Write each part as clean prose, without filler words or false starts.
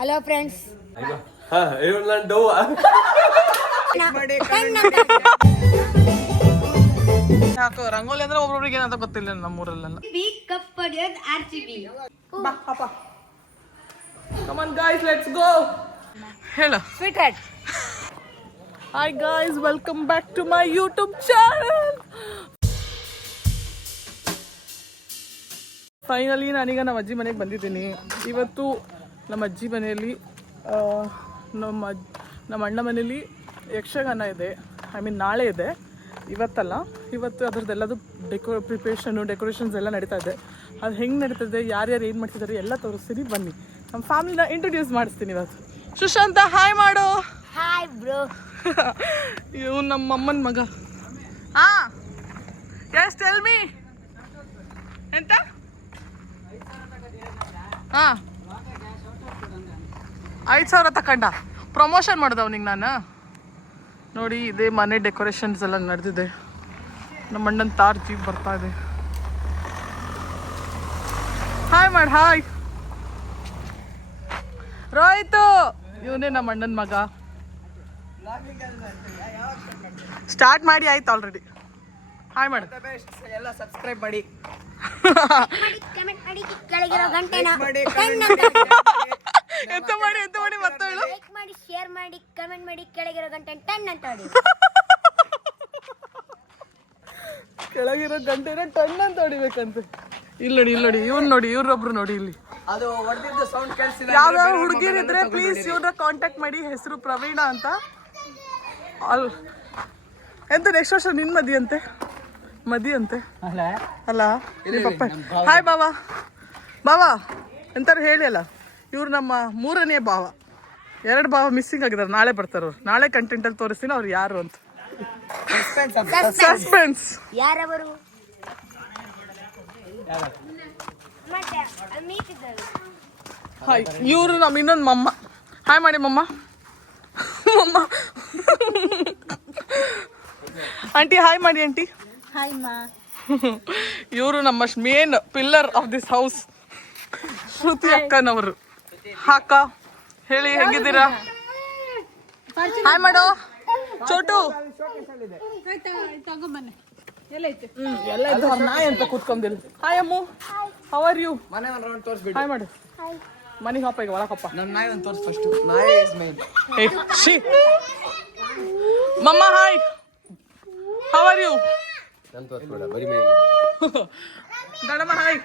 Hello friends. ಯಾಕೋ ರಂಗೋಲಿ ಅಂದ್ರೆ ಒಬ್ಬೊಬ್ರಿಗೆ ಏನಂತ ಗೊತ್ತಿಲ್ಲ ನಮ್ಮೂರಲ್ಲೆಲ್ಲ. Come on guys, let's go. Hello. Sweetheart. Hi guys, welcome back to my YouTube channel. Finally ನಾನೀಗ ನಮ್ಮ ಅಜ್ಜಿ ಮನೆಗೆ ಬಂದಿದ್ದೀನಿ. ಇವತ್ತು ನಮ್ಮ ಅಜ್ಜಿ ಮನೆಯಲ್ಲಿ ನಮ್ಮ ಅಣ್ಣ ಮನೇಲಿ ಯಕ್ಷಗಾನ ಇದೆ. ನಾಳೆ ಇದೆ, ಇವತ್ತಲ್ಲ. ಇವತ್ತು ಅದ್ರದ್ದೆಲ್ಲದು ಡೆಕೋರೇಷನ್ಸ್ ಎಲ್ಲ ನಡೀತಾ ಇದೆ. ಅದು ಹೆಂಗೆ ನಡೀತದೆ, ಯಾರ್ಯಾರು ಏನು ಮಾಡ್ತಿದ್ದಾರೆ ಎಲ್ಲ ತೋರಿಸ್ತೀನಿ. ಬನ್ನಿ, ನಮ್ಮ ಫ್ಯಾಮಿಲಿನ ಇಂಟ್ರೊಡ್ಯೂಸ್ ಮಾಡಿಸ್ತೀನಿ ಇವತ್ತು. ಸುಶಾಂತ ಹಾಯ್ ಮಾಡು. Hi bro. ಇವ್ ನಮ್ಮ ಅಮ್ಮನ ಮಗ. Yes tell me. ಎಂತ? 5,000 ತಕೊಂಡ ಪ್ರಮೋಷನ್ ಮಾಡ್ದೆ ಅವ್ನಿಗೆ ನಾನು. ನೋಡಿ, ಇದೇ ಮನೆ ಡೆಕೋರೇಷನ್ಸ್ ಎಲ್ಲ ನಡೆದಿದೆ. ನಮ್ಮ ಅಣ್ಣನ ತಾರ್ ಜೀಪ್ ಬರ್ತಾ ಇದೆ. ಹಾಯ್ ಮಾಡಿ. ಹಾಯ್ ರೋಹಿತು, ಇವನೇ ನಮ್ಮ ಅಣ್ಣನ ಮಗ. ಸ್ಟಾರ್ಟ್ ಮಾಡಿ ಆಯ್ತು ಆಲ್ರೆಡಿ. ಹಾಯ್ ಮಾಡಿ. ಎಲ್ಲ ಸಬ್ಸ್ಕ್ರೈಬ್ ಮಾಡಿ, ಕಮೆಂಟ್ ಮಾಡಿ, ಕೆಳಗಿರೋ ಗಂಟೆನ ಎಂತ ಮಾಡಿ ಮತ್ತೆ ಹೇಳು. ಲೈಕ್ ಮಾಡಿ, ಶೇರ್ ಮಾಡಿ, ಕಮೆಂಟ್ ಮಾಡಿ, ಕೆಳಗಿರೋ ಗಂಟೆ ಟನ್ ಅಂತ ಹೊಡಿ. ಕೆಳಗಿರೋ ಗಂಟೆನ ಟನ್ ಅಂತ ಹೊಡಿಬೇಕಂತೆ. ಇಲ್ಲಿ ನೋಡಿ ಇವ್ನು ನೋಡಿ, ಇವ್ರೊಬ್ರು ನೋಡಿ ಇಲ್ಲಿ. ಅದು ಹೊಡೆದಿದ್ದು ಸೌಂಡ್ ಕೇಳಿಸಿಲ್ಲ. ಯಾವ್ಯಾವ ಹುಡುಗಿರಿದ್ರೆ ಪ್ಲೀಸ್ ಇವ್ರನ್ನ ಕಾಂಟ್ಯಾಕ್ಟ್ ಮಾಡಿ. ಹೆಸರು ಪ್ರವೀಣ ಅಂತ. ಎಂತ ನೆಕ್ಸ್ಟ್ ವರ್ಷ ನಿನ್ ಮದಿ ಅಂತೆ ಅಲ್ಲ. ಪಪ್ಪ ಹಾಯ್ ಬಾವ ಎಂತಾರು ಹೇಳಿ ಅಲ್ಲ. ಇವ್ರು ನಮ್ಮ 3ನೇ ಭಾವ. 2 ಭಾವ ಮಿಸ್ಸಿಂಗ್ ಆಗಿದ್ದಾರೆ. ನಾಳೆ ಬರ್ತಾರೆ ಅವ್ರು. ನಾಳೆ ಕಂಟೆಂಟಲ್ಲಿ ತೋರಿಸ್ತೀನಿ ಅವ್ರು ಯಾರು ಅಂತ. ಸಸ್ಪೆನ್ಸ್. ಯಾರವರು? ಹಾಯ್, ಇವರು ನಮ್ಮ ಇನ್ನೊಂದು ಮಮ್ಮ. ಹಾಯ್ ಮಾಡಿ ಮಮ್ಮ. ಆಂಟಿ ಹಾಯ್ ಮಾಡಿ. ಆಂಟಿ ಹಾಯ್ ಮಾ. ಇವರು ನಮ್ಮ main pillar of this house, Shruti ಅಕ್ಕನವರು. ಅಕ್ಕ ಹೇಳಿ, ಹೆಂಗಿದ್ದೀರಾ? ಹಾಯ್ ಮಾಡೋ ಚೋಟು. ಎಲ್ಲ ಇದ್ದು ನಾಯಿ ಅಂತ ಕೂತ್ಕೊಂಡಿಲ್ಲ. Hi Ammu, how are you? ಮನೆ ಒಂದು ರೌಂಡ್ ತೋರಿಸ್ಬಿಡಿ. ಹಾಯ್ ಮಾಡು. ಮನೆಗೆ ಹಪ್ಪ, ಈಗ ಒಳಗಪ್ಪ. ನಮ್ಮ ನಾಯಿ ಒಂದು ತೋರಿಸ್ ಫಸ್ಟ್. ನಾಯಿ ಇಸ್ ಮೈನ್. ಮಮ್ಮ ಹಾಯ್, ಹೌ ಆರ್ ಯು? ದಡಮ್ಮ ಹಾಯ್.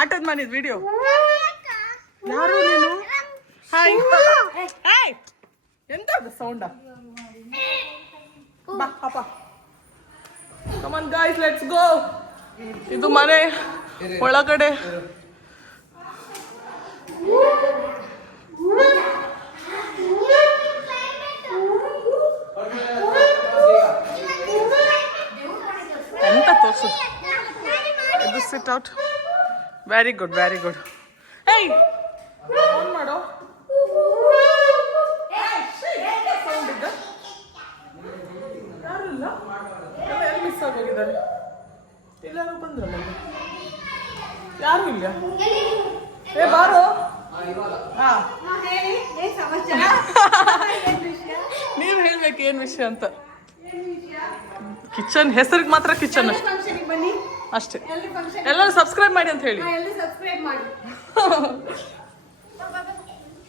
ಆಟದ ಮನೆ ವಿಡಿಯೋ. ಯಾರು ನೀನು? ಹಾಯ್. ಎಂತ ಸೌಂಡ? ಬಾ ಪಾಪ. Come on guys, let's go. ಇದು ಮನೆ ಒಳಗಡೆ. ಎಂತ ತೋರ್ಸು. ಇದು sit out. Very good. Hey on ಮಾಡೋ. ಯಾರಿಲ್ಲ, ಎಲ್ಲ ಎಲ್ಲಿ ಮಿಸ್ ಆಗೋಗಿದ್ದಾರೆ. ಎಲ್ಲರೂ ಬಂದ್ರಲ್ಲ, ಯಾರು ಇಲ್ಲ. ಬಾರೋ. ನೀವು ಹೇಳ್ಬೇಕು ಏನ್ ವಿಷಯ ಅಂತ. ಕಿಚನ್ ಹೆಸರಿಗೆ ಮಾತ್ರ ಕಿಚನ್ ಅಷ್ಟೇ. ಎಲ್ಲರೂ ಸಬ್ಸ್ಕ್ರೈಬ್ ಮಾಡಿ ಅಂತ ಹೇಳಿ.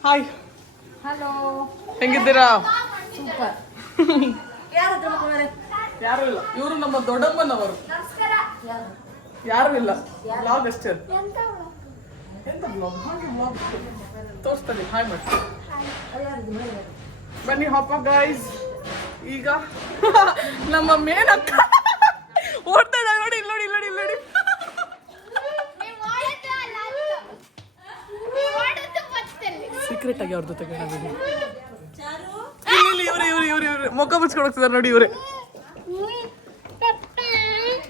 ಹಾಯ್, ಹಲೋ, ಹೆಂಗಿದ್ದೀರಾ? ಸೂಪರ್. ಯಾರು ಇಲ್ಲ. ಇವರು ನಮ್ಮ ದೊಡ್ಡಮ್ಮನವರು. ಯಾರು ಇಲ್ಲ, ಬ್ಲಾಗ್ ಅಷ್ಟೇ. ಎಂತ ಬ್ಲಾಗ್? ಹಾಗೆ ಬ್ಲಾಗ್ ತೋರಿಸ್ತಾನೆ. ಹಾಯ್ ಮಾಡಿ. ಬನ್ನಿ ಹಪ್ಪ ಗೈಸ್. ಈಗ ನಮ್ಮ ಮೇನಕ್ಕ ಓಡ್ತಾ ಇದ್ದಾರೆ. ನೋಡಿ ನೋಡಿ. ಸೀಕ್ರೆಟ್ ಆಗಿ ಅವ್ರದ್ದು ತೆಗೆದು ಇವ್ರು ಮುಖ ಮುಚ್ಕೊಂಡು ಹೋಗ್ತಿದ್ದಾರೆ ನೋಡಿ. ಇವರೇ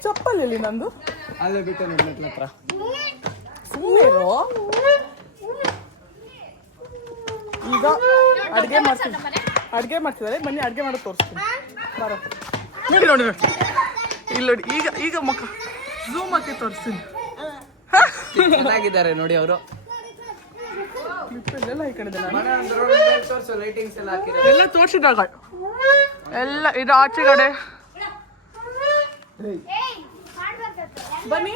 ಚಪ್ಪಲಿ ನಂದು ಅಲ್ಲೇ ಬಿಟ್ಟು ನನ್ನ ಹತ್ರ ಸುಮ್ಮನೆ. ಈಗ ಅಡ್ಗೆ ಮಾಡ್ತಿದ್ದಾರೆ. ಬನ್ನಿ ಅಡ್ಗೆ ಮಾಡೋದು ತೋರಿಸ್ತೀನಿ. ನೋಡಿ ಇಲ್ಲಿ ನೋಡಿ. ಈಗ ಮುಖ ಝೂಮ್ ಹಾಕಿ ತೋರಿಸ್ತೀನಿ. ಚೆನ್ನಾಗಿದ್ದಾರೆ ನೋಡಿ ಅವರು. ಎಲ್ಲ ಈ ಕಡೆ ಇದೆಲ್ಲ. ಮನೆ ಒಂದು ರೋಡ್ ಮೇಲೆ ತೋರಿಸು ಲೈಟಿಂಗ್ಸ್ ಎಲ್ಲ ಹಾಕಿದ್ದಾರೆ. ಎಲ್ಲ ತೋರಿಸಿದಾಗ ಎಲ್ಲ ಇದು ಆಚೆ ಕಡೆ. ಬನ್ನಿ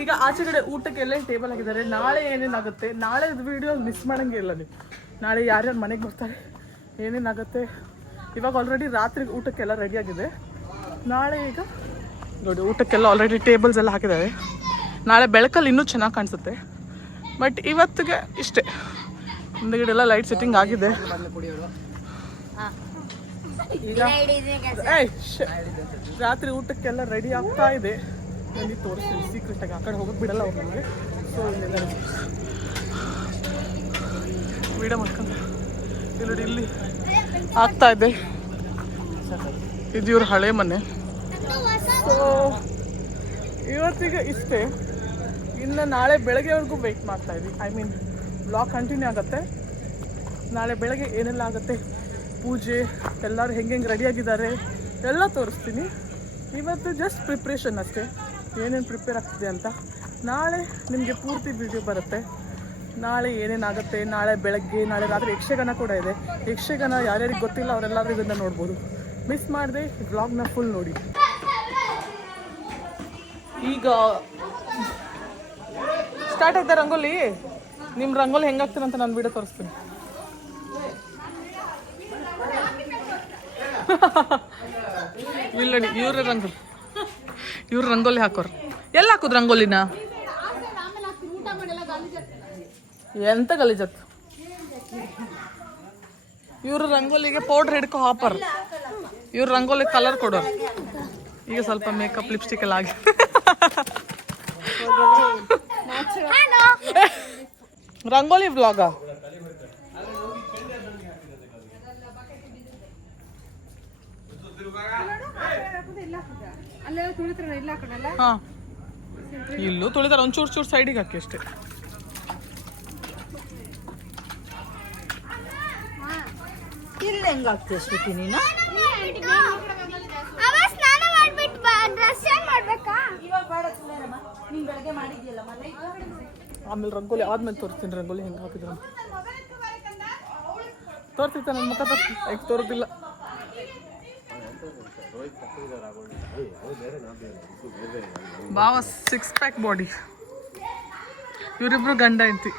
ಈಗ ಆಚೆ ಕಡೆ ಊಟಕ್ಕೆ ಎಲ್ಲ ಟೇಬಲ್ ಹಾಕಿದ್ದಾರೆ. ನಾಳೆ ಏನೇನಾಗುತ್ತೆ, ನಾಳೆ ವಿಡಿಯೋ ಮಿಸ್ ಮಾಡಂಗೆ ಇಲ್ಲ ನೀವು. ನಾಳೆ ಯಾರ್ಯಾರು ಮನೆಗೆ ಬರ್ತಾರೆ, ಏನೇನಾಗುತ್ತೆ. ಇವಾಗ ಆಲ್ರೆಡಿ ರಾತ್ರಿ ಊಟಕ್ಕೆಲ್ಲ ರೆಡಿ ಆಗಿದೆ. ನಾಳೆ ಈಗ ನೋಡಿ ಊಟಕ್ಕೆಲ್ಲ ಆಲ್ರೆಡಿ ಟೇಬಲ್ಸ್ ಎಲ್ಲ ಹಾಕಿದ್ದಾರೆ. ನಾಳೆ ಬೆಳಕಲ್ಲಿ ಇನ್ನೂ ಚೆನ್ನಾಗಿ ಕಾಣಿಸುತ್ತೆ. ಬಟ್ ಇವತ್ತಿಗೆ ಇಷ್ಟೇ. ಹಿಂದಗಡೆ ಎಲ್ಲ ಲೈಟ್ ಸೆಟ್ಟಿಂಗ್ ಆಗಿದೆ. ಈಗ ರಾತ್ರಿ ಊಟಕ್ಕೆಲ್ಲ ರೆಡಿ ಆಗ್ತಾ ಇದೆ. ನನಗೆ ತೋರಿಸ್ತೀನಿ ಸೀಕ್ರೆಟಾಗಿ, ಆ ಕಡೆ ಹೋಗಕ್ಕೆ ಬಿಡಲ್ಲ ಅವ್ರು ನಮಗೆ. ಸೊ ಇಲ್ಲೆಲ್ಲ ವಿಡಿಯೋ ಮಾಡ್ಕೊಂಡು ಇಲ್ಲಿ ಇಲ್ಲಿ ಆಗ್ತಾ ಇದೆ. ಇದು ಇವ್ರ ಹಳೆ ಮನೆ. ಸೊ ಇವತ್ತಿಗೆ ಇಷ್ಟೇ. ಇನ್ನು ನಾಳೆ ಬೆಳಗ್ಗೆವರೆಗೂ ವೆಯ್ಟ್ ಮಾಡ್ತಾ ಇದ್ವಿ. ಐ ಮೀನ್ ಬ್ಲಾಗ್ ಕಂಟಿನ್ಯೂ ಆಗುತ್ತೆ. ನಾಳೆ ಬೆಳಗ್ಗೆ ಏನೆಲ್ಲ ಆಗುತ್ತೆ, ಪೂಜೆ ಎಲ್ಲರೂ ಹೆಂಗೆ ರೆಡಿಯಾಗಿದ್ದಾರೆ ಎಲ್ಲ ತೋರಿಸ್ತೀನಿ. ಇವತ್ತು ಜಸ್ಟ್ ಪ್ರಿಪ್ರೇಷನ್ ಅಷ್ಟೇ, ಏನೇನು ಪ್ರಿಪೇರ್ ಆಗ್ತಿದೆ ಅಂತ. ನಾಳೆ ನಿಮಗೆ ಪೂರ್ತಿ ವಿಡಿಯೋ ಬರುತ್ತೆ. ನಾಳೆ ಏನೇನಾಗುತ್ತೆ, ನಾಳೆ ಬೆಳಗ್ಗೆ, ನಾಳೆ ರಾತ್ರಿ ಯಕ್ಷಗಾನ ಕೂಡ ಇದೆ. ಯಕ್ಷಗಾನ ಯಾರ್ಯಾರಿಗೆ ಗೊತ್ತಿಲ್ಲ ಅವರೆಲ್ಲರೂ ಇದನ್ನು ನೋಡ್ಬೋದು. ಮಿಸ್ ಮಾಡಿದೆ ವ್ಲಾಗ್ನ ಫುಲ್ ನೋಡಿ. ಈಗ ಸ್ಟಾರ್ಟ್ ಆಯ್ತಾ ರಂಗೋಲಿ. ನಿಮ್ಮ ರಂಗೋಲಿ ಹೆಂಗಾಗ್ತೀನಿ ಅಂತ ನಾನು ವಿಡಿಯೋ ತೋರಿಸ್ತೀನಿ. ಇಲ್ಲ ನೋಡಿ ಇವ್ರ ರಂಗೋಲಿ ಹಾಕೋರು. ಎಲ್ಲ ಹಾಕುದು ರಂಗೋಲಿನ? ಎಂತ ಗಲೀಜತ್ತು. ಇವ್ರ ರಂಗೋಲಿಗೆ ಪೌಡ್ರ್ ಹಿಡ್ಕೊ ಹಾಪರ್. ಇವ್ರ ರಂಗೋಲಿ ಕಲರ್ ಕೊಡೋರು. ಈಗ ಸ್ವಲ್ಪ ಮೇಕಪ್ ಲಿಪ್ಸ್ಟಿಕ್ ಎಲ್ಲ ಆಗಿ ರಂಗೋಲಿ ಬ್ಲಾಗ. ಹಾ ಇಲ್ಲೂ ತುಳಿದಾರ. ಒಂಚೂರು ಚೂರು ಸೈಡಿಗೆ ಹಾಕಿ ಅಷ್ಟೇ. ಇಲ್ಲಿ ಹೆಂಗ ಆಗ್ತದೆ ಶ್ರುತಿ ನೀನು? ಆಮೇಲೆ ರಂಗೋಲಿ ಆದ್ಮೇಲೆ ತೋರಿಸ್ತೀನಿ ರಂಗೋಲಿ ಹೆಂಗೆ ಹಾಕಿದ್ರು. ತೋರಿಸ್ತಾ ನನ್ನ ಮುಖ ಈಗ ತೋರಿದಿಲ್ಲ. ಬಾವ 6 ಪ್ಯಾಕ್ ಬಾಡಿ. ಇವರಿಬ್ರು ಗಂಡ ಹೆಂಡತಿ.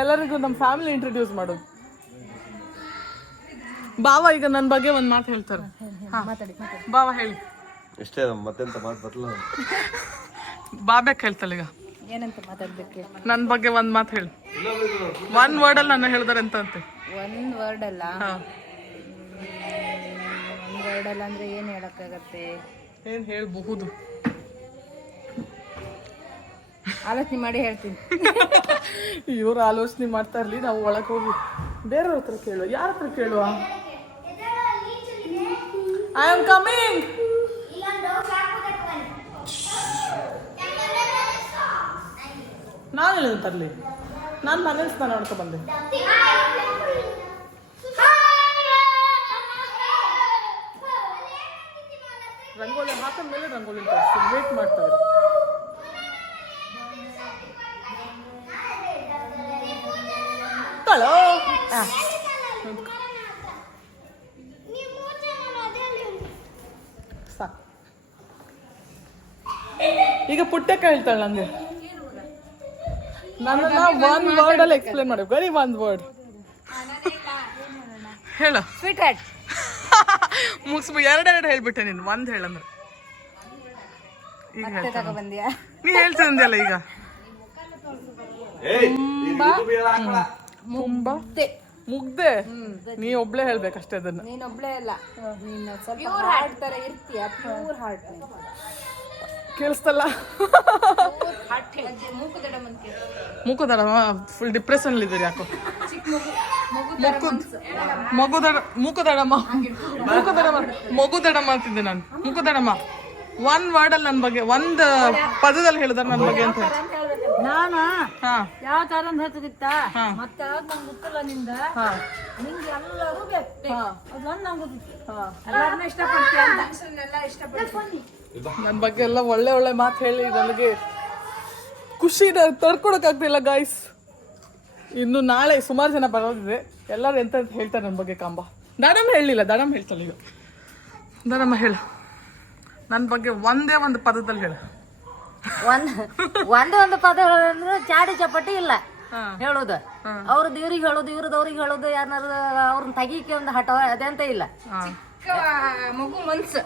ಎಲ್ಲರಿಗೂ ನಮ್ಮ ಫ್ಯಾಮಿಲಿ ಇಂಟ್ರೊಡ್ಯೂಸ್ ಮಾಡೋದು. ಬಾವ ಈಗ ನನ್ನ ಬಗ್ಗೆ ಒಂದು ಮಾತು ಹೇಳ್ತಾರೆ. ಬಾವ ಹೇಳಿ. ಎಷ್ಟೇ ಮತ್ತೆಂತ ಮಾತು ಬರಲ್ಲ. ಬಾಬ್ಯಾಕ್ ಹೇಳ್ತಾಳೆ ಈಗ. ಏನಂತ ಮಾತಾಡ್ಬೇಕು? ನನ್ನ ಬಗ್ಗೆ ಒಂದು ಮಾತು ಹೇಳಿ. 1 ವರ್ಡಲ್ಲಿ ನನ್ನ ಹೇಳಿದಾರೆ ಅಂತ ಅಂತೆ. 1 ವರ್ಡ್ ಅಲ್ಲ. 1 ವರ್ಡ್ ಅಲ್ಲ ಅಂದ್ರೆ ಏನು ಹೇಳಕ್ಕಾಗತ್ತೆ? ಏನು ಹೇಳಬಹುದು? ಆಲೋಚನೆ ಮಾಡಿ ಹೇಳ್ತೀನಿ. ಇವ್ರು ಆಲೋಚನೆ ಮಾಡ್ತಾ ಇರ್ಲಿ, ನಾವು ಒಳಗೆ ಹೋಗಿ ಬೇರೆಯವ್ರ ಹತ್ರ ಕೇಳುವ. ಯಾರ ಹತ್ರ ಕೇಳುವ? I am coming. ನಾನು ಹೇಳಿದ ತರಲಿ. ನಾನು ಮನೇಲಿ ಸ್ನಾನ ಮಾಡ್ಕೊ ಬಂದೆ. ರಂಗೋಲಿ ಹಾಕಿದ ಮೇಲೆ ರಂಗೋಲಿ ತೋರಿಸ್ತೀನಿ. ವೇಟ್ ಮಾಡ್ತಾರೆ. ಸಾಕು. ಈಗ ಪುಟ್ಟಕ್ಕ ಹೇಳ್ತಾಳೆ ನಂಗೆ. ನನ್ನನ್ನ 1 ವರ್ಡ್ ಅಲ್ಲಿ ಎಕ್ಸ್ಪ್ಲೇನ್ ಮಾಡಿ. ಬರೀ 1 ವರ್ಡ್ ಹೇಳ. Sweet heart. ಮುಗಿಸ್ಬು. 2 ಹೇಳ್ಬಿಟ್ಟೆ ನೀನು. 1 ಹೇಳಂದ್ರೆ ಈಗ ಹೇಳ್ತಾನೆ. ಬಂದ್ಯಾ? ನೀ ಹೇಳ್ತಿದ್ದಲ್ಲ ಈಗ. ಮುಗ್ದೆ. ನೀ ಒಬ್ಳೆ ಹೇಳ್ಬೇಕಷ್ಟೇ ಅದನ್ನ. ನೀನೊಬ್ಳೆ ಅಲ್ಲ, ನೀನು ಸ್ವಲ್ಪ ಹಾರ್ಟ್ ತರ ಇರ್ತೀಯ. Pure heart. ಕೇಳಿಸ್ತಲ್ಲ? ಮೂಕುದಡ ಫುಲ್ ಡಿಪ್ರೆಷನ್ ಇದ್ದೀರಿ ಯಾಕೋ. ಮಗುದಡಮ್ಮ ಅಂತಿದ್ದೆ ನಾನು. ಮುಖದಡಮ್ಮ 1 ವರ್ಡಲ್ಲಿ ನನ್ನ ಬಗ್ಗೆ, 1 ಪದದಲ್ಲಿ ಹೇಳಿದಾರೆ ನನ್ನ ಬಗ್ಗೆ ಅಂತ. ನಾನು ಯಾವ ತರ ಅಂತ ಹೇಳ್ತಿತ್ತ ಮತ್ತೆ ಯಾವ್ದು ನಂಗೆ ಗೊತ್ತಿಲ್ಲ. ನಿಂದ ನಿಂಗೆ ಎಲ್ಲರೂ ಬೇಕು. ಅದೊಂದು ನಂಗೆ ಗೊತ್ತಿತ್ತು. ಎಲ್ಲರನ್ನೂ ಇಷ್ಟಪಡ್ತೀಯ ಅಂತ. ಇಷ್ಟಪಡ್ತೀನಿ. ನನ್ನ ಬಗ್ಗೆ ಎಲ್ಲ ಒಳ್ಳೆ ಒಳ್ಳೆ ಮಾತು ಹೇಳಿ ನನಗೆ ಖುಷಿನ ತಡ್ಕೊಳಕ್ಕಾಗ್ತಿಲ್ಲ ಗಾಯ್ಸ್. ಇನ್ನು ನಾಳೆ ಸುಮಾರು ಜನ ಬರೋದಿದೆ. ಎಲ್ಲರೂ ಎಂತ ಹೇಳ್ತಾರೆ ನನ್ನ ಬಗ್ಗೆ ಕಾಂಬ. ದಾಡಮ್ಮ ಹೇಳಲಿಲ್ಲ, ದಾಡಮ್ಮ ಹೇಳ್ತಾಳೆ ಈಗ. ದಾಡಮ್ಮ ಹೇಳು ನನ್ನ ಬಗ್ಗೆ ಒಂದೇ ಒಂದು ಪದದಲ್ಲಿ ಹೇಳು. ಒಂದು ಪದ ಅಂದ್ರೆ ಚಾಡಿ ಚಪ್ಪಟಿ ಇಲ್ಲ ಹೇಳೋದು. ಅವ್ರದ್ದು ಇವ್ರಿಗೆ ಹೇಳೋದು, ಇವ್ರದ್ದು ಅವ್ರಿಗೆ ಹೇಳೋದು, ಯಾರು ಅವ್ರನ್ನ ತೆಗೀಕೆ ಒಂದು ಹಠ ಅದಂತ ಇಲ್ಲ. ಮಗು ಮನ್ಸು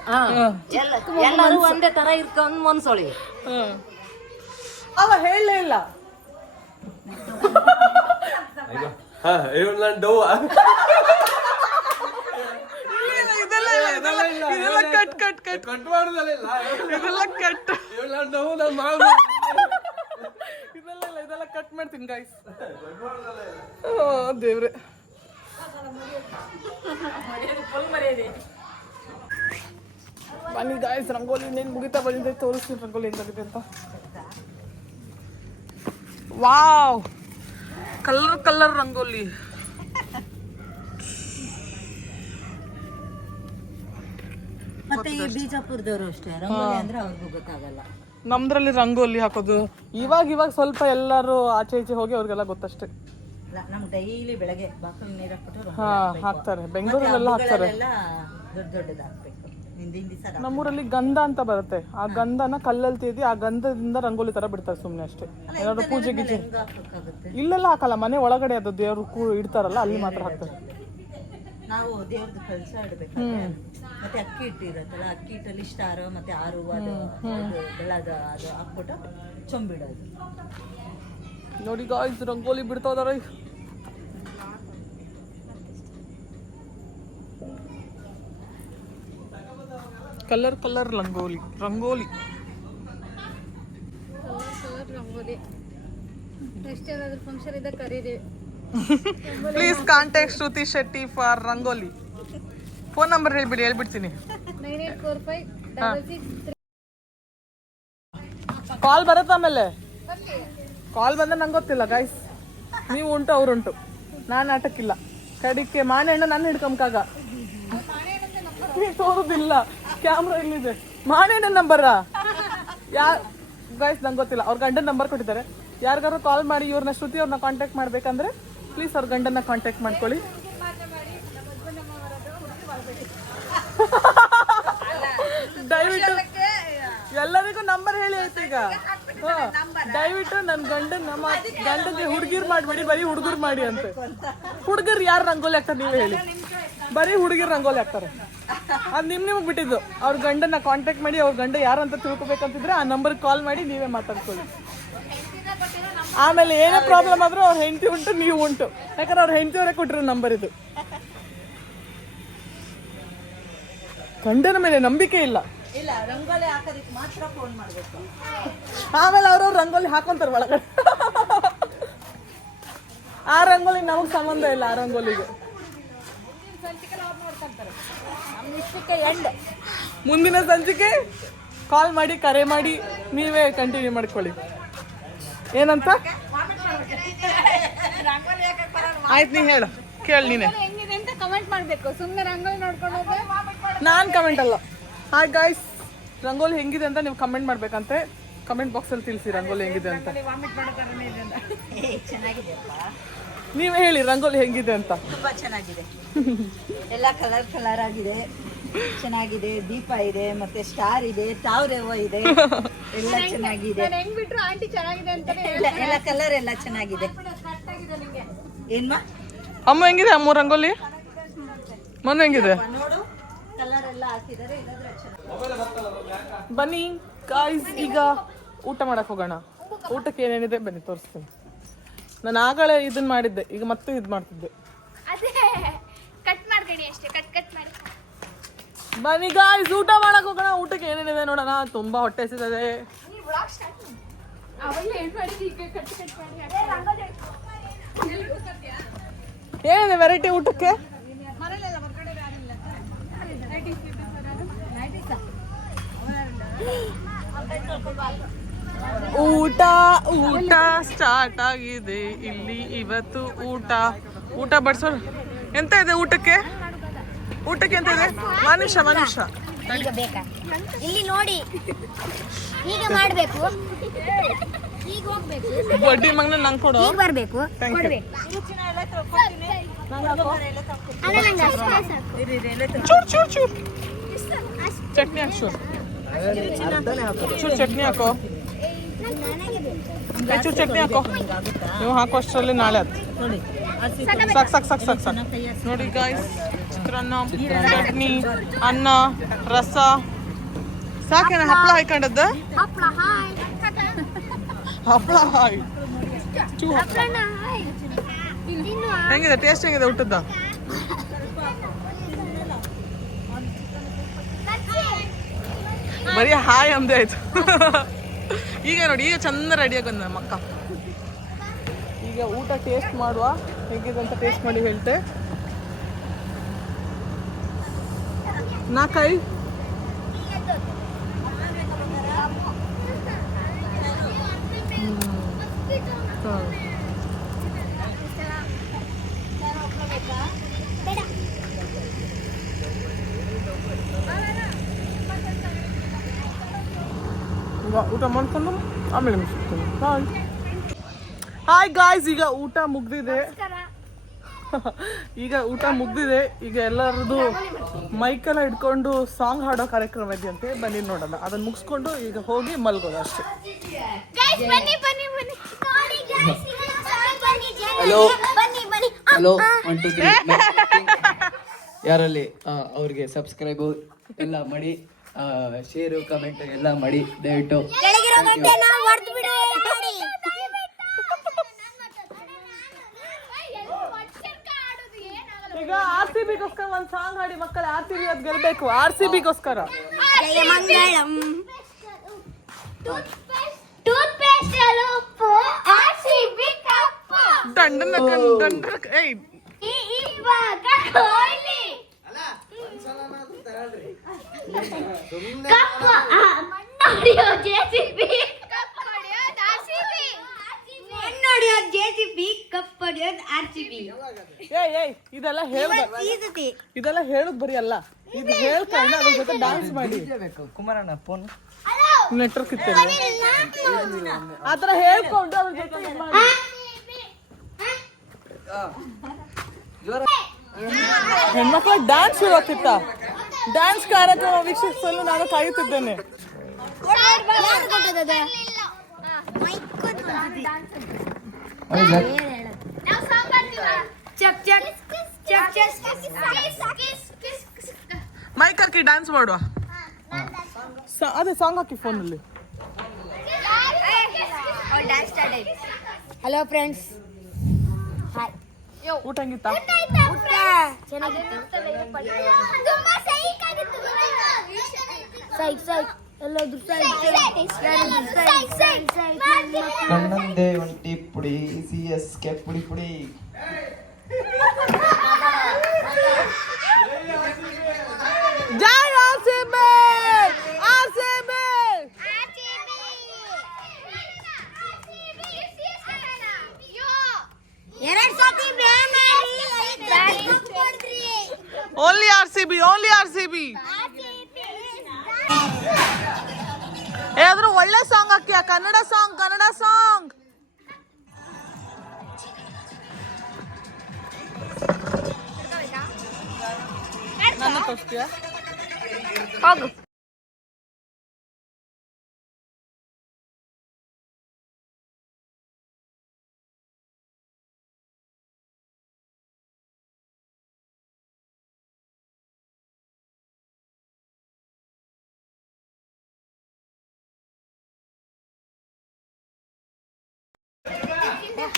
ಎಲ್ಲರೂ ಒಂದೇ ತರ ಇರ್ಕೊಂಡ್ ಮನ್ಸೊಳಗೆ. ಅವ ಹೇಳಲೇ ಇಲ್ಲ. ನಾನು ಡೌ ಇದೆಲ್ಲ ಕಟ್ ಕಟ್ ಕಟ್ ಕಟ್ ಮಾಡುದಲ್ಲ ಇದೆಲ್ಲ ಕಟ್ ಡೌ ನಾನು ಮಾಡ ಇದೆಲ್ಲ ಕಟ್ ಮಾಡ್ತೀನಿ ಗಾಯ್ಸ್. ದೇವ್ರೆ, ಬನ್ನಿ ಗಾಯ್ಸ್, ರಂಗೋಲಿ ಇನ್ನೇನು ಮುಗಿತಾ ಬಂದಿದೆ. ತೋರಿಸ್ತೀನಿ ರಂಗೋಲಿ ಹೆಂಗಾಗಿದೆ ಅಂತ. Wow, colour colour rangoli. ಮತ್ತೆ ಈ ಬಿಜಾಪುರದವರು ಅಷ್ಟೇ, ರಂಗೋಲಿ ಅಂದ್ರೆ ಅವ್ರಿಗೂ ಗೊತ್ತಾಗಲ್ಲ. ನಮ್ದ್ರಲ್ಲಿ ರಂಗೋಲಿ ಹಾಕೋದು ಇವಾಗ ಸ್ವಲ್ಪ ಎಲ್ಲರೂ ಆಚೆ ಈಚೆ ಹೋಗಿ ಅವ್ರಿಗೆಲ್ಲ ಗೊತ್ತಷ್ಟೇ. ನಮ್ಗೆ ಡೈಲಿ ಬೆಳಗ್ಗೆ ಬಾಕಲ್ ನೀರು ಹಾಕ್ಬಿಟ್ಟು ಹಾ ಹಾಕ್ತಾರೆ, ಬೆಂಗಳೂರಲ್ಲೆಲ್ಲ ಹಾಕ್ತಾರೆ. ದೊಡ್ಡ ದೊಡ್ಡದು ಹಾಕ್ಬೇಕು. ಹಿಂದಿನ ದಿವಸ ನಮ್ಮೂರಲ್ಲಿ ಗಂಧ ಅಂತ ಬರುತ್ತೆ. ಆ ಗಂಧನ ಕಲ್ಲಲ್ಲಿ ತೀದಿ ಆ ಗಂಧದಿಂದ ರಂಗೋಲಿ ತರ ಬಿಡ್ತಾರೆ ಸುಮ್ನೆ ಅಷ್ಟೇ. ಏನಾದ್ರು ಪೂಜೆ ಗೀಜೆ ಇಲ್ಲೆಲ್ಲ ಹಾಕಲ್ಲ, ಮನೆ ಒಳಗಡೆ ಅದು ದೇವ್ರು ಇಡ್ತಾರಲ್ಲ ಅಲ್ಲಿ ಮಾತ್ರ ಹಾಕ್ತಾರೆ. ನಾವು ದೇವ್ರದ್ದು ಕಳಸ ಇಡ್ಬೇಕು. ಮತ್ತೆ ಅಕ್ಕಿ ಹಿಟ್ಟು ಇರುತ್ತಲ್ಲ, ಅಕ್ಕಿ ಹಿಟ್ಟಲ್ಲಿ ಸ್ಟಾರ್ ಮತ್ತೆ ಆರು ಅದು ಬೆಳ್ಳದ ಅದು ಹಾಕ್ಬಿಟ್ಟು ಚೊಂಬಿಡೋದು. ನೋಡಿ ಗಾಯ್ಸ್, ರಂಗೋಲಿ ಬಿಡ್ತಾ ಇದಾರೆ. Colour colour rangoli rangoli. Please contact Shruti Shetty for rangoli. Phone number ಹೇಳ್ಬಿಡ್ತೀನಿ. ಕಾಲ್ ಬರುತ್ತೆ ಆಮೇಲೆ. ಕಾಲ್ ಬಂದ್ರೆ ನಂಗೆ ಗೊತ್ತಿಲ್ಲ ಗಾಯ್ಸ್. ನೀವು ಉಂಟು ಅವ್ರುಂಟು, ನಾನು ಆಟಕ್ಕಿಲ್ಲ. ಕಡಿಕೆ ಮಾನೆಹಣ್ಣು ನಾನು ಹಿಡ್ಕೊಂಬಕಾಗ ತೋರುದಿಲ್ಲ. ಕ್ಯಾಮ್ರಾ ಇಲ್ಲಿದೆ. ಮಾನೆಹಣ್ಣು ನಂಬರ ಗಾಯ್ಸ್ ನಂಗೆ ಗೊತ್ತಿಲ್ಲ. ಅವ್ರ ಗಂಡನ ನಂಬರ್ ಕೊಟ್ಟಿದ್ದಾರೆ. ಯಾರಿಗಾರು ಕಾಲ್ ಮಾಡಿ ಇವ್ರನ್ನ ಶ್ರುತಿ ಅವ್ರನ್ನ ಕಾಂಟ್ಯಾಕ್ಟ್ ಮಾಡ್ಬೇಕಂದ್ರೆ ಪ್ಲೀಸ್ ಅವ್ರ ಗಂಡನ್ನ ಕಾಂಟ್ಯಾಕ್ಟ್ ಮಾಡ್ಕೊಳ್ಳಿ. ದಯವಿಟ್ಟು ಎಲ್ಲರಿಗೂ ನಂಬರ್ ಹೇಳಿ ಆಯ್ತು ಈಗ. ದಯವಿಟ್ಟು ನನ್ನ ಗಂಡಗೆ ಹುಡುಗಿರ್ ಮಾಡ್ಬೇಡಿ, ಬರೀ ಹುಡುಗರು ಮಾಡಿ ಅಂತ. ಹುಡುಗರು ಯಾರು ರಂಗೋಲಿ ಹಾಕ್ತಾರೆ ನೀವೇ ಹೇಳಿ. ಬರೀ ಹುಡುಗಿರ್ ರಂಗೋಲಿ ಹಾಕ್ತಾರೆ. ಅದು ನಿಮ್ಗೆ ಬಿಟ್ಟಿದ್ದು. ಅವ್ರ ಗಂಡನ್ನ ಕಾಂಟ್ಯಾಕ್ಟ್ ಮಾಡಿ, ಅವ್ರ ಗಂಡ ಯಾರು ಅಂತ ತಿಳ್ಕೊಬೇಕಂತಿದ್ರೆ ಆ ನಂಬರ್ಗೆ ಕಾಲ್ ಮಾಡಿ ನೀವೇ ಮಾತಾಡ್ಕೊಳ್ಳಿ. ಆಮೇಲೆ ಏನೇ ಪ್ರಾಬ್ಲಮ್ ಆದ್ರೂ ಅವ್ರ ಹೆಂಡತಿ ಉಂಟು, ನೀವು ಉಂಟು. ಯಾಕಂದ್ರೆ ಅವ್ರ ಹೆಂಡತಿಯವರೇ ಕೊಟ್ಟಿರೋ ನಂಬರ್ ಇದು. ಗಂಡನ ಮೇಲೆ ನಂಬಿಕೆ ಇಲ್ಲ. ರಂಗೋಲಿ ಹಾಕೋದಕ್ಕೆ ಮಾತ್ರ ಫೋನ್ ಮಾಡ್ಬೇಕು. ಆಮೇಲೆ ಅವ್ರವ್ರು ರಂಗೋಲಿ ಹಾಕೊಂತಾರೆ ಒಳಗಡೆ. ಆ ರಂಗೋಲಿ ನಮಗ್ ಸಂಬಂಧ ಇಲ್ಲ. ಆ ರಂಗೋಲಿಗೆ ಮುಂದಿನ ಸಂಚಿಕೆ ಕಾಲ್ ಮಾಡಿ, ಕರೆ ಮಾಡಿ, ನೀವೇ ಕಂಟಿನ್ಯೂ ಮಾಡ್ಕೊಳ್ಳಿ. ಏನಂತ ಆಯ್ತು, ನೀ ಹೇಳು, ಕೇಳಿ ನೀನೆ. ಕಮೆಂಟ್ ಮಾಡ್ಬೇಕು, ಸುಮ್ಮನೆ ರಂಗೋಲಿ ನೋಡ್ಕೊಂಡು ನಾನ್ ಕಮೆಂಟ್ ಅಲ್ಲ. ಹಾಯ್ ಗಾಯ್ಸ್, ರಂಗೋಲಿ ಹೆಂಗಿದೆ ಅಂತ ನೀವು ಕಮೆಂಟ್ ಮಾಡ್ಬೇಕಂತೆ. ಕಮೆಂಟ್ ಬಾಕ್ಸ್ ಅಲ್ಲಿ ತಿಳಿಸಿ ರಂಗೋಲಿ ಹೆಂಗಿದೆ ಅಂತ. ನೀವೇ ಹೇಳಿ ರಂಗೋಲಿ ಹೆಂಗಿದೆ ಅಂತ. ತುಂಬಾ ಚೆನ್ನಾಗಿದೆ. ಎಲ್ಲ ಕಲರ್ ಕಲರ್ ಆಗಿದೆ, ಚೆನ್ನಾಗಿದೆ. ದೀಪ ಇದೆ, ಮತ್ತೆ ಸ್ಟಾರ್ ಇದೆ, ತಾವ್ರೆವ ಇದೆ, ಎಲ್ಲ ಚೆನ್ನಾಗಿದೆ. ಹೆಂಗ್ ಬಿಟ್ರು ಆಂಟಿ ಚೆನ್ನಾಗಿದೆ ಅಂತ ಎಲ್ಲ ಕಲರ್ ಎಲ್ಲ ಚೆನ್ನಾಗಿದೆ. ಏನ್ಮಾ ಅಮ್ಮ ಹೆಂಗಿದೆ? ಅಮ್ಮ ರಂಗೋಲಿ ಮಣ್ಣು ಹೆಂಗಿದೆ ನೋಡು, ಕಲರ್ ಎಲ್ಲ ಹಾಕಿದ್ದಾರೆ. ಬನ್ನಿ ಗಾಯ್ಸ್, ಈಗ ಊಟ ಮಾಡಕ್ ಹೋಗೋಣ. ಊಟಕ್ಕೆ ಏನೇನಿದೆ ಬನ್ನಿ ತೋರಿಸ್ತೀನಿ. ನಾನು ಆಗಲೇ ಇದನ್ನ ಮಾಡಿದ್ದೆ, ಈಗ ಮತ್ತೆ ಇದು ಮಾಡ್ತಿದ್ದೆ. ಅದೇ ಕಟ್ ಮಾಡ್ಕೊಳ್ಳಿ ಅಷ್ಟೇ, ಕಟ್ ಮಾಡಿ. ಬನ್ನಿ ಗಾಯ್ಸ್, ಊಟ ಮಾಡಕ್ ಹೋಗೋಣ. ಊಟಕ್ಕೆ ಏನೇನಿದೆ ನೋಡೋಣ. ತುಂಬಾ ಹೊಟ್ಟೆ ಹಸಿದಿದೆ. ಏನಿದೆ ವೆರೈಟಿ ಊಟಕ್ಕೆ? ಊಟ ಊಟ ಸ್ಟಾರ್ಟ್ ಆಗಿದೆ ಇಲ್ಲಿ ಇವತ್ತು. ಊಟ ಬಡ್ಸೋಣ. ಎಂತ ಇದೆ ಊಟಕ್ಕೆ? ಎಂತ ಇದೆ? ಮನುಷ್ಯ ಈಗ ಬೇಕಾ ಇಲ್ಲಿ ನೋಡಿ, ಈಗ ಮಾಡ್ಬೇಕು. ಈಗ ಹೋಗ್ಬೇಕು ಬಡ್ಡಿ ಮಗನ ನಂಗೆ ಕೊಡು. ಈಗ ಬರ್ಬೇಕು Thank you. ಕೊಡ್ಬೇಕು ಅಣ್ಣ ನಂಗೆ ಅಷ್ಟೇ ಸಾಕು ಚೂರ್ ಚೂರ್ ಚೂರ್ ಚಟ್ನಿ ಹಾಕು ಚೂರ್ ಚೂರ್ ಚಟ್ನಿ ಹಾಕೋ ಚೂರ್ ಚಟ್ನಿ ಹಾಕೋ ನೀವು ಹಾಕೋ ಅಷ್ಟರಲ್ಲಿ ನಾಳೆ ಅದು ಸಾಕು ಸಾಕು ಸಾಕು ಸಾಕು ಸಾಕು ನೋಡಿ ಗಾಯ್ಸ್ ಚಿತ್ರಾನ್ನ ಚಟ್ನಿ ಅನ್ನ ರಸ ಸಾಕೇನ ಹಪ್ಪಳ ಹಾಕೊಂಡದ್ದು ಹಪ್ಪಳ ಹಾಯ್ ಹಪ್ಪಳ ಹಾಯ್ ಚೂ ಹಪ್ಪಳನ ಹಾಯ್ ತಿನ್ನು ಹೆಂಗಿದೆ ಟೇಸ್ಟ್ ಹೆಂಗಿದೆ ಊಟದ ಬರೀ ಹಾಯ್ ಅಂದೇ ಆಯ್ತು ಈಗ ನೋಡಿ ಈಗ ಚಂದ ರೆಡಿಯಾಗಿ ಬಂದ ಮಕ್ಕ ಈಗ ಊಟ ಟೇಸ್ಟ್ ಮಾಡುವ ಹೇಗಿದೆ ಅಂತ ಟೇಸ್ಟ್ ಮಾಡಿ ಹೇಳ್ತೆ ನಾಲ್ಕೈ ಈಗ ಊಟ ಮಾಡ್ಕೊಂಡು ಆಮೇಲೆ ಸಿಗ್ತೀನಿ ಬಾಯ್ ಹಾಯ್ ಗಾಯ್ಸ್ ಈಗ ಊಟ ಮುಗ್ದಿದೆ ಈಗ ಎಲ್ಲರದು ಮೈಕೆಲ್ಲ ಹಿಡ್ಕೊಂಡು ಸಾಂಗ್ ಹಾಡೋ ಕಾರ್ಯಕ್ರಮ ಇದೆಯಂತೆ ಬನ್ನಿ ನೋಡೋಣ ಅದನ್ನ ಮುಗಿಸ್ಕೊಂಡು ಈಗ ಹೋಗಿ ಮಲ್ಗೋದು ಅಷ್ಟೇ ಬನ್ನಿ ಬನ್ನಿ ಬನ್ನಿ ನೋಡಿ ಗೈಸ್ ಹಲೋ ಬನ್ನಿ ಬನ್ನಿ ಹಲೋ 1 2 3 ಯಾರಲ್ಲಿ ಅವ್ರಿಗೆ ಸಬ್ಸ್ಕ್ರೈಬು ಎಲ್ಲ ಮಾಡಿ ಶೇರು ಕಮೆಂಟ್ ಎಲ್ಲ ಮಾಡಿ ದಯವಿಟ್ಟು ಕೆಳಗಿರೋ ಗಂಟೆನ ಹೊಡೆದು ಬಿಡು ಮಾಡಿ ಈಗ RCBಗೋಸ್ಕರ ಒಂದು ಸಾಂಗ್ ಹಾಡಿ ಮಕ್ಕಳೇ RCB ಅದು ಗೆಲ್ಬೇಕು RCBಗೋಸ್ಕರ ಜಯ ಮಂಗಳಂ ಟೂತ್ಪೇಸ್ಟ್ ಉಪ್ಪು ಆರ್ಸಿಬಿ ಕಪ್ಪು ದಂಡ ಏಯ್ ಈ ಭಾಗ ಕೊಹ್ಲಿ ಕಪ್ಪು ಮಣ್ಣೊಡೆಯೋ ಜೆಸಿಬಿ ಕಪ್ಪು ಹೊಡೆಯೋದು ಆರ್ಸಿಬಿ ಮಣ್ಣೊಡೆಯೋ ಜೆಸಿಬಿ ಕಪ್ಪು ಹೊಡೆಯೋದು ಆರ್ಸಿಬಿ ಏಯ್ ಇದೆಲ್ಲ ಹೇಳೋದು ಬರೀ ಅಲ್ಲ ಇದು ಹೇಳ್ಕೊಂಡು ಅದ್ರ ಜೊತೆ ಡಾನ್ಸ್ ಮಾಡಿ ಕುಮಾರಣ್ಣ ಫೋನ್ ನೆಟ್ವರ್ಕ್ ಇತ್ತು ಆ ಥರ ಹೇಳ್ಕೊಂಡು ಅದ್ರ ಜೊತೆ ಇದ್ ಮಾಡಿ. ಹೆಣ್ಮಕ್ಳಿಗೆ ಡ್ಯಾನ್ಸ್ ಶುರು ಆಗ್ತಿತ್ತ ಡ್ಯಾನ್ಸ್ ಕಾರ್ಯಕ್ರಮ ವೀಕ್ಷಿಸಲು ನಾನು ಕಾಯುತ್ತಿದ್ದೇನೆ ಮೈಕ್ ಹಾಕಿ ಡ್ಯಾನ್ಸ್ ಮಾಡುವ ಅದೇ ಸಾಂಗ್ ಹಾಕಿ ಫೋನಲ್ಲಿ ಹಲೋ ಫ್ರೆಂಡ್ಸ್ ಹಾಯ್ ಊಟ ಹೆಂಗಿತ್ತಾ ಕಣ್ಣಂದೆ ಒಂಟಿ ಪುಡಿ CSK ಪುಡಿ ಪುಡಿ ಜೈ RCB RCB ಓನ್ಲಿ RCB ಯಾವ್ದಾದ್ರು ಒಳ್ಳೆ ಸಾಂಗ್ ಹಾಕ್ತೀಯ ಕನ್ನಡ ಸಾಂಗ್ ನನ್ನ ತೋರಿಸ್ತೀಯಾ ಹೋಗು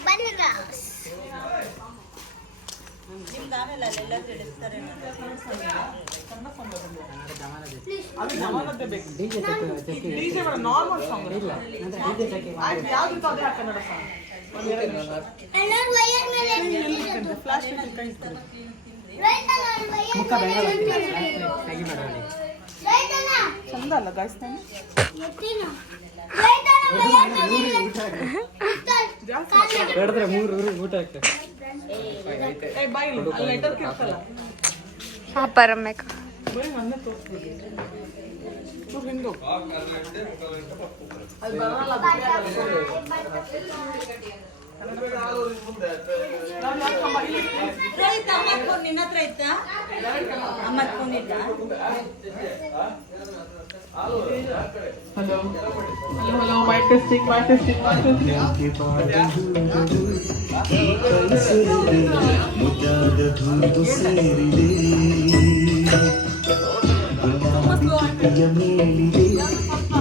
ಬನ್ನಿಗ ನಾರ್ಮಲ್ ಸಾಂಗ್ ಯಾವ್ದು ಅದೇ ಕನ್ನಡ ಸಾಂಗ್ ಎಲ್ಲರೂ ವೈರ್ ಮೇಲೆ ಫ್ಲಾಶ್ ಕೈ ಇತ್ತು ಮುಖ ಚಂದ ಅಲ್ಲ ಗಾಯ್ಸ್ ನಾನು ಹೇಳಿದ್ರೆ 3 ಊಟ ಆಗ್ತದೆ ಬಾಯಿ ಲೆಟರ್ ಇರ್ತಲ್ಲ ಪರಮೇಕ ಬರೀ ನನ್ನ ತೋರಿಸ್ಬಿಡಿ ಹಿಂದು ಅದು ಬರಲ್ಲ ನಿನ್ನ ಹತ್ರ ಇತ್ತಾ ಅಮ್ಮತ್ ಫೋನ್ ಇತ್ತಾ ಹಲೋ ಹಲೋ ಮೈಕ್ ಟೆಸ್ಟಿಂಗ್ ಮುದ್ದಾದ ಧೂತು ಸೇರಿದೆ ಗುಲಾಬಿಯ ಮೇಲಿದೆ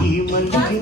ಈ ಮಲ್ಲಿಗೆ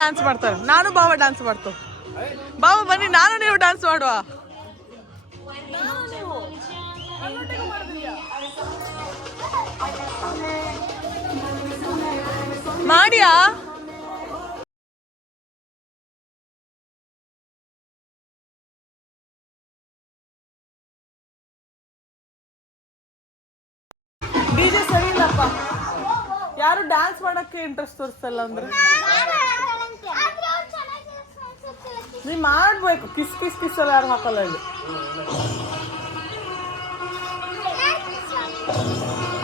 ಡ್ಯಾನ್ಸ್ ಮಾಡ್ತಾರೆ. ನಾನು ಬಾವ ಡ್ಯಾನ್ಸ್ ಮಾಡ್ತೇವೆ. ಬಾವ ಬನ್ನಿ, ನಾನು ನೀವು ಡ್ಯಾನ್ಸ್ ಮಾಡುವ. ಮಾಡಿಯಾ ಡಿಜೆ ಸರಿ ಇಲ್ಲಪ್ಪ. ಯಾರು ಡ್ಯಾನ್ಸ್ ಮಾಡಕ್ಕೆ ಇಂಟ್ರೆಸ್ಟ್ ತೋರಿಸ್ತಲ್ಲ ಅಂದ್ರೆ ನೀ ಮಾಡ್ಬೇಕು. ಕಿಸ್ ಕಿಸ್ ಕಿಸ್ ಎಲ್ಲ ಯಾರು ಹಾಕಲ್ಲ ಇಲ್ಲಿ.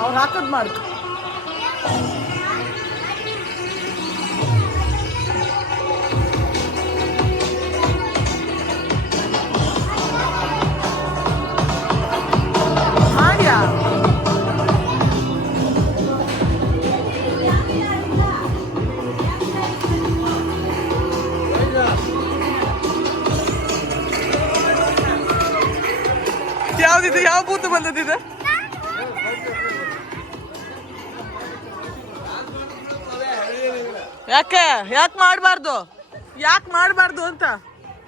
ಅವ್ರು ಹಾಕದ್ ಮಾಡ್ತು. ಮಾಡಿಯಾ ಯಾವ್ದಿದೆ? ಯಾವ ಬೂತು ಬಂದದಿದೆ? ಯಾಕೆ ಯಾಕೆ ಮಾಡಬಾರ್ದು? ಯಾಕೆ ಮಾಡಬಾರ್ದು ಅಂತ?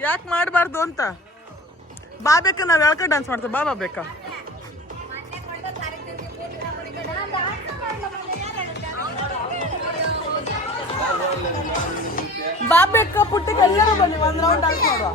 ಯಾಕೆ ಮಾಡಬಾರ್ದು ಅಂತ? ಬಾ ಬೇಕಾ? ನಾವು ಎಳ್ಕ ಡ್ಯಾನ್ಸ್ ಮಾಡ್ತೇವೆ. ಬಾ ಬೇಕಾ? ಬಾ ಬೇಕಾ? ಪುಟ್ಟಿಗೆ ಎಲ್ಲರೂ ಬನ್ನಿ, ಒಂದು ರೌಂಡ್ ಡ್ಯಾನ್ಸ್ ಮಾಡುವ.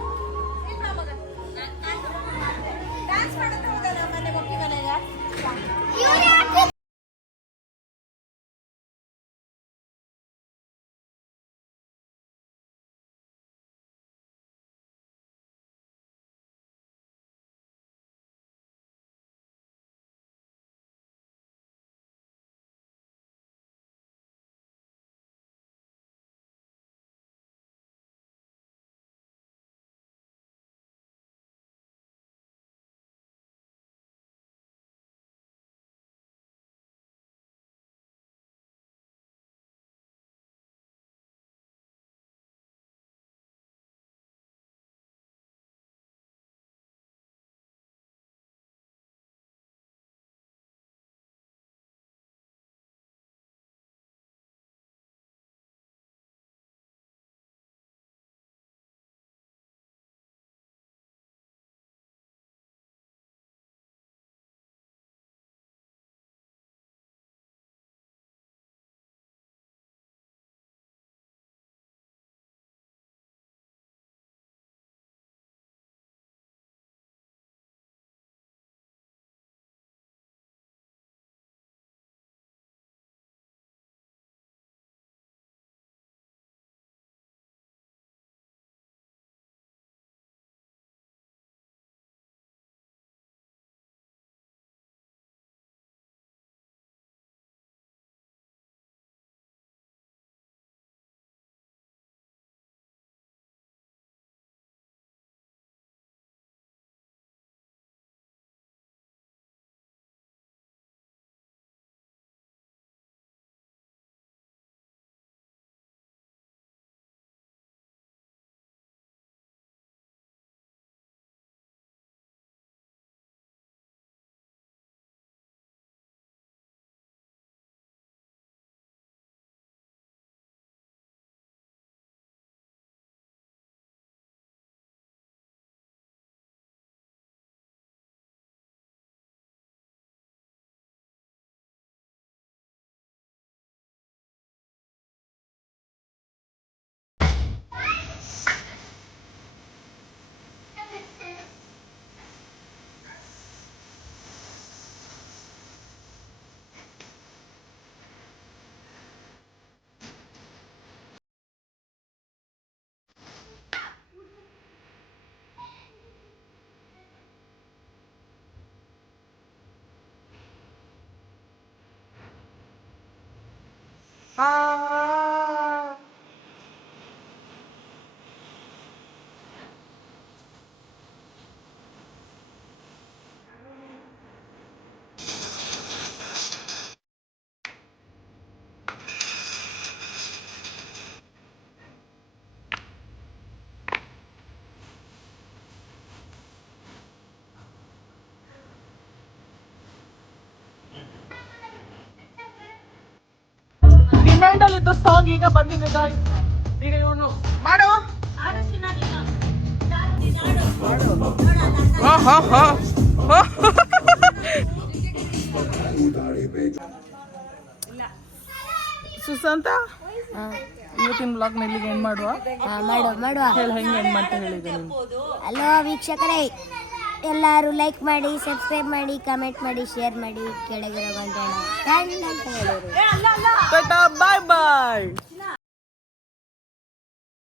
ಡಿಮ್ಯಾಂಡಲ್ಲಿದ್ದ ಸಾಂಗ್ ಈಗ ಬಂದಿದೆ guys. ಈಗ ಇವನು ಮಾಡು. ಸುಶಾಂತ, ಇವತ್ತಿನ ಬ್ಲಾಗ್ ಇಲ್ಲಿಗೆ ಎಂಡ್ ಮಾಡುವ. ಹೇಳಿ ಹೆಂಗೆ ಎಂಡ್ ಮಾಡ್ತಾ ಹೇಳಿದೆ ನೀನು. ಹಲೋ ವೀಕ್ಷಕರೇ, ಎಲ್ಲರೂ ಲೈಕ್ ಮಾಡಿ, ಸಬ್ಸ್ಕ್ರೈಬ್ ಮಾಡಿ, ಕಮೆಂಟ್ ಮಾಡಿ, ಶೇರ್ ಮಾಡಿ, ಕೆಳಗಿರೋ ಗಂಟೆ ಟನ್ ಅಂತ ಹೇಳಿರಿ. ಬಾಯ್ ಬಾಯ್.